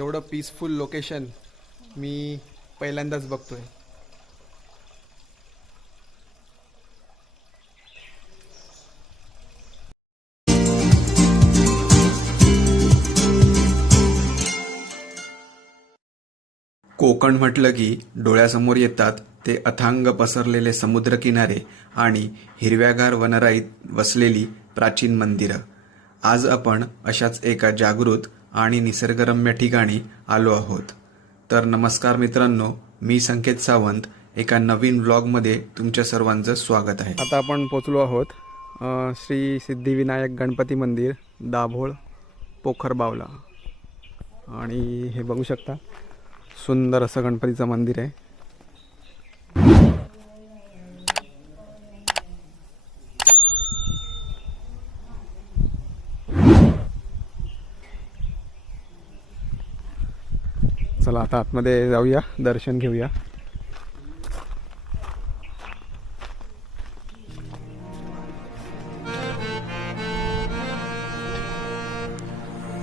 एवढं peaceful location मी पहिल्यांदाच बघतोय. कोकण म्हटलं की डोळ्यासमोर येतात ते अथांग पसरलेले समुद्रकिनारे आणि हिरव्यागार वनराईत वसलेली प्राचीन मंदिरं. आज आपण अशाच एका जागृत आणि निसर्गरम्य ठिकाणी आलो आहोत. तर नमस्कार मित्रांनो, मी संकेत सावंत एका नवीन व्लॉगमध्ये तुमच्या सर्वांचं स्वागत आहे. आता आपण पोचलो आहोत श्री सिद्धिविनायक गणपती मंदिर, दाभोळ, पोखर बावला. आणि हे बघू शकता, सुंदर असं गणपतीचं मंदिर आहे. चला आता आतमध्ये जाऊया, दर्शन घेऊया.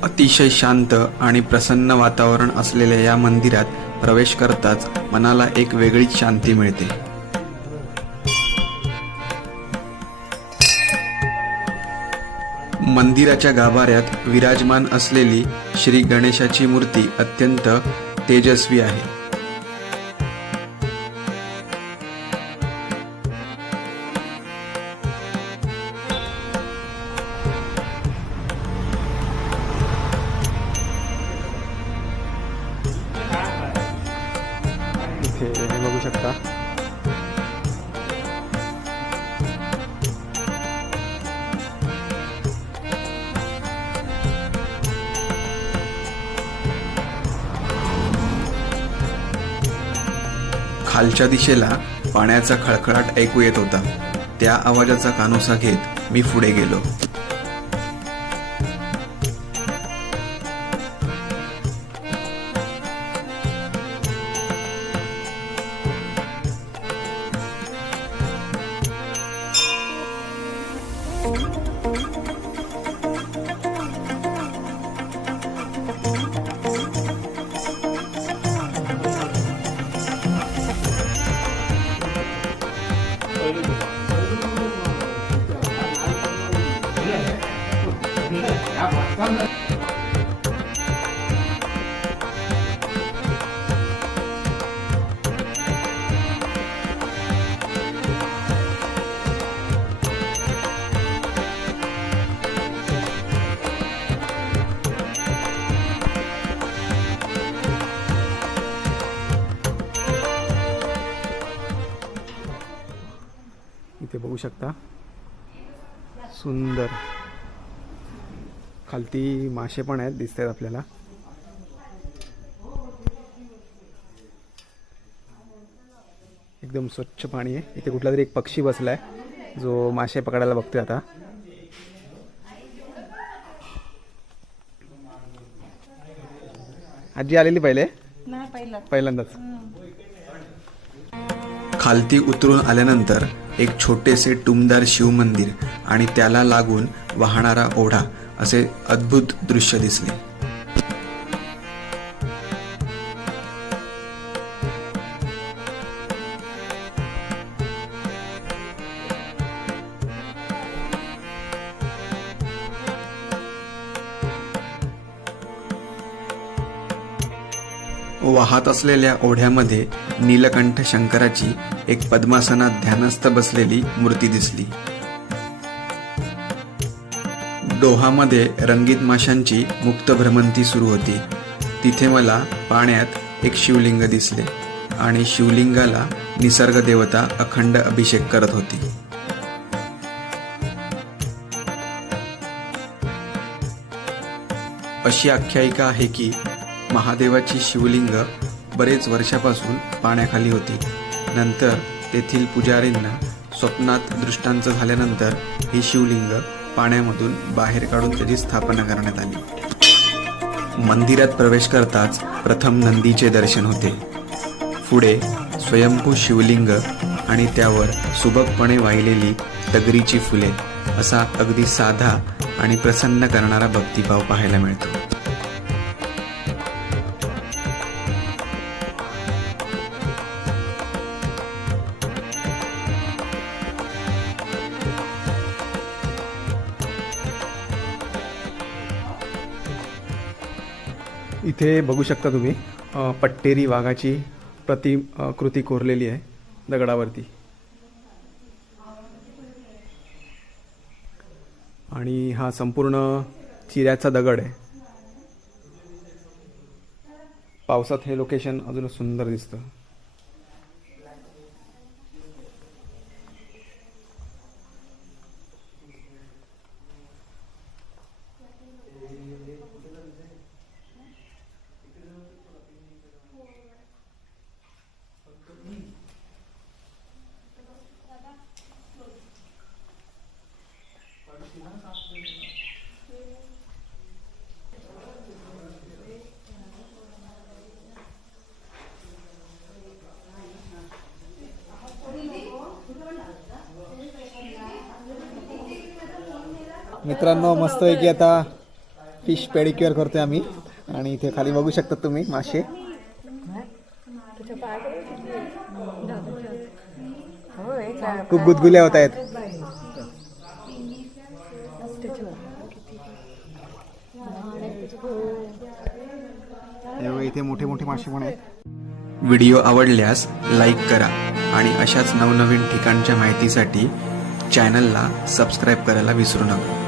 अतिशय शांत आणि प्रसन्न वातावरण असलेल्या या मंदिरात प्रवेश करताच मनाला एक वेगळीच शांती मिळते. मंदिराच्या गाभाऱ्यात विराजमान असलेली श्री गणेशाची मूर्ती अत्यंत तेजस्वी आहे. इथे बघू शकता खालच्या दिशेला पाण्याचा खळखळाट ऐकू येत होता. त्या आवाजाचा कानोसा घेत मी पुढे गेलो. इथे बघू शकता, सुंदर खालती मासे पण आहेत, दिसतात आपल्याला. एकदम स्वच्छ पाणी आहे. इथे कुठला तरी एक पक्षी बसलाय जो मासे पकडायला बघतोय. आता आजी आलेली पहिल्यांदाच. खालती उतरून आल्यानंतर एक छोटेसे टुमदार शिव मंदिर आणि त्याला लागून वाहणारा ओढा असे अद्भुत दृश्य दिसले. वाहत असलेल्या ओढ्यामध्ये नीलकंठ शंकराची एक पद्मासनात ध्यानस्थ बसलेली मूर्ती दिसली. डोहामध्ये रंगीत माशांची मुक्त भ्रमंती सुरू होती. तिथे मला पाण्यात एक शिवलिंग दिसले आणि शिवलिंगाला निसर्ग देवता अखंड अभिषेक करत होती. अशी आख्यायिका आहे की महादेवाची शिवलिंग बरेच वर्षापासून पाण्याखाली होती. नंतर तेथील पुजारींना स्वप्नात दृष्टांत झाल्यानंतर ही शिवलिंग पाण्यामधून बाहेर काढून त्याची स्थापना करण्यात आली. मंदिरात प्रवेश करताच प्रथम नंदीचे दर्शन होते. पुढे स्वयंभू शिवलिंग आणि त्यावर सुबकपणे वाहिलेली तगरीची फुले असा अगदी साधा आणि प्रसन्न करणारा भक्तिभाव पाहायला मिळतो. इथे बघू शकता तुम्ही पट्टेरी वाघाची कृती कोरलेली आहे दगडावरती. आणि हा संपूर्ण चिऱ्याचा दगड आहे. पावसात हे लोकेशन अजून सुंदर दिसतं. मित्रांनो, मस्तपैकी आता फिश पेडिक्युअर करतोय आम्ही. आणि इथे खाली बघू शकता तुम्ही मासे. खूप गुदगुल्या होत आहेत. इथे मोठे मोठे मासे पण आहेत. व्हिडिओ आवडल्यास लाईक करा आणि अशाच नवनवीन ठिकाणच्या माहितीसाठी चॅनलला सबस्क्राईब करायला विसरू नका.